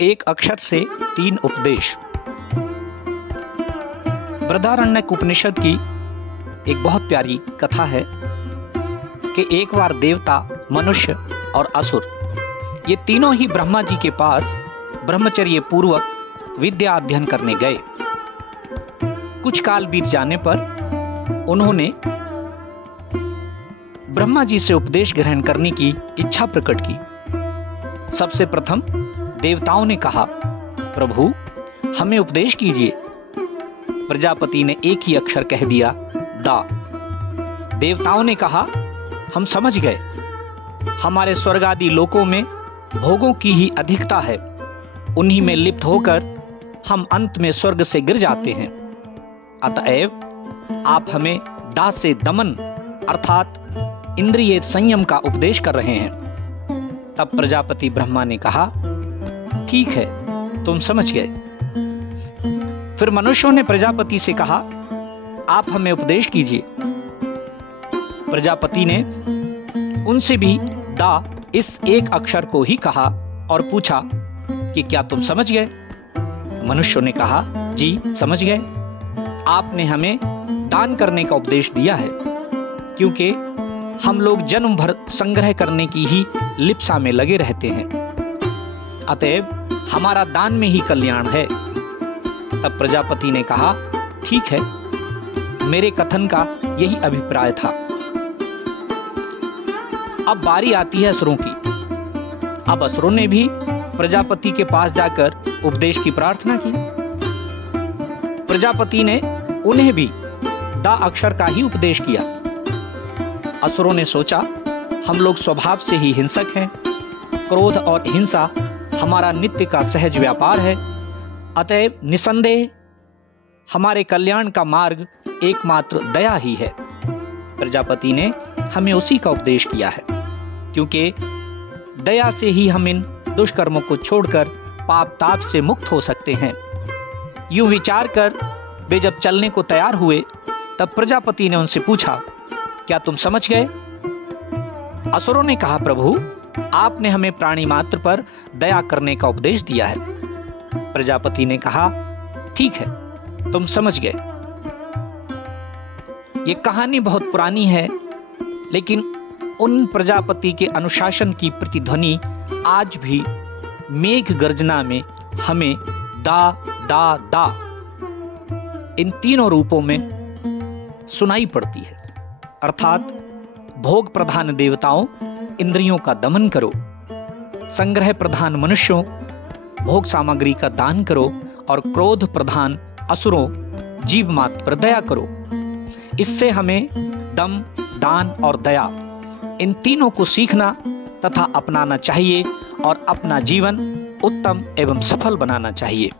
एक अक्षर से तीन उपदेश। बृहदारण्यक उपनिषद की एक बहुत प्यारी कथा है कि एक बार देवता, मनुष्य और असुर ये तीनों ही ब्रह्मा जी के पास ब्रह्मचर्य पूर्वक विद्या अध्ययन करने गए। कुछ काल बीत जाने पर उन्होंने ब्रह्मा जी से उपदेश ग्रहण करने की इच्छा प्रकट की। सबसे प्रथम देवताओं ने कहा, प्रभु हमें उपदेश कीजिए। प्रजापति ने एक ही अक्षर कह दिया, दा। देवताओं ने कहा, हम समझ गए। हमारे स्वर्ग आदि लोकों में भोगों की ही अधिकता है, उन्हीं में लिप्त होकर हम अंत में स्वर्ग से गिर जाते हैं। अतएव आप हमें दा से दमन अर्थात इंद्रिय संयम का उपदेश कर रहे हैं। तब प्रजापति ब्रह्मा ने कहा, ठीक है, तुम समझ गए। फिर मनुष्यों ने प्रजापति से कहा, आप हमें उपदेश कीजिए। प्रजापति ने उनसे भी दा इस एक अक्षर को ही कहा और पूछा कि क्या तुम समझ गए? मनुष्यों ने कहा, जी समझ गए। आपने हमें दान करने का उपदेश दिया है, क्योंकि हम लोग जन्म भर संग्रह करने की ही लिप्सा में लगे रहते हैं। अतएव हमारा दान में ही कल्याण है। तब प्रजापति ने कहा, ठीक है, मेरे कथन का यही अभिप्राय था। अब बारी आती है असुरों की। अब असुरों ने भी प्रजापति के पास जाकर उपदेश की प्रार्थना की। प्रजापति ने उन्हें भी दा अक्षर का ही उपदेश किया। असुरों ने सोचा, हम लोग स्वभाव से ही हिंसक हैं, क्रोध और हिंसा हमारा नित्य का सहज व्यापार है, अतएव निसंदेह हमारे कल्याण का मार्ग एकमात्र दया ही है। प्रजापति ने हमें उसी का उपदेश किया है, क्योंकि दया से ही हम इन दुष्कर्मों को छोड़कर पाप ताप से मुक्त हो सकते हैं। यूं विचार कर वे जब चलने को तैयार हुए, तब प्रजापति ने उनसे पूछा, क्या तुम समझ गए? असुरों ने कहा, प्रभु आपने हमें प्राणी मात्र पर दया करने का उपदेश दिया है। प्रजापति ने कहा, ठीक है, तुम समझ गए। ये कहानी बहुत पुरानी है, लेकिन उन प्रजापति के अनुशासन की प्रतिध्वनि आज भी मेघ गर्जना में हमें दा दा दा इन तीनों रूपों में सुनाई पड़ती है। अर्थात भोग प्रधान देवताओं, इंद्रियों का दमन करो। संग्रह प्रधान मनुष्यों, भोग सामग्री का दान करो। और क्रोध प्रधान असुरों, जीव मात्र पर दया करो। इससे हमें दम, दान और दया इन तीनों को सीखना तथा अपनाना चाहिए और अपना जीवन उत्तम एवं सफल बनाना चाहिए।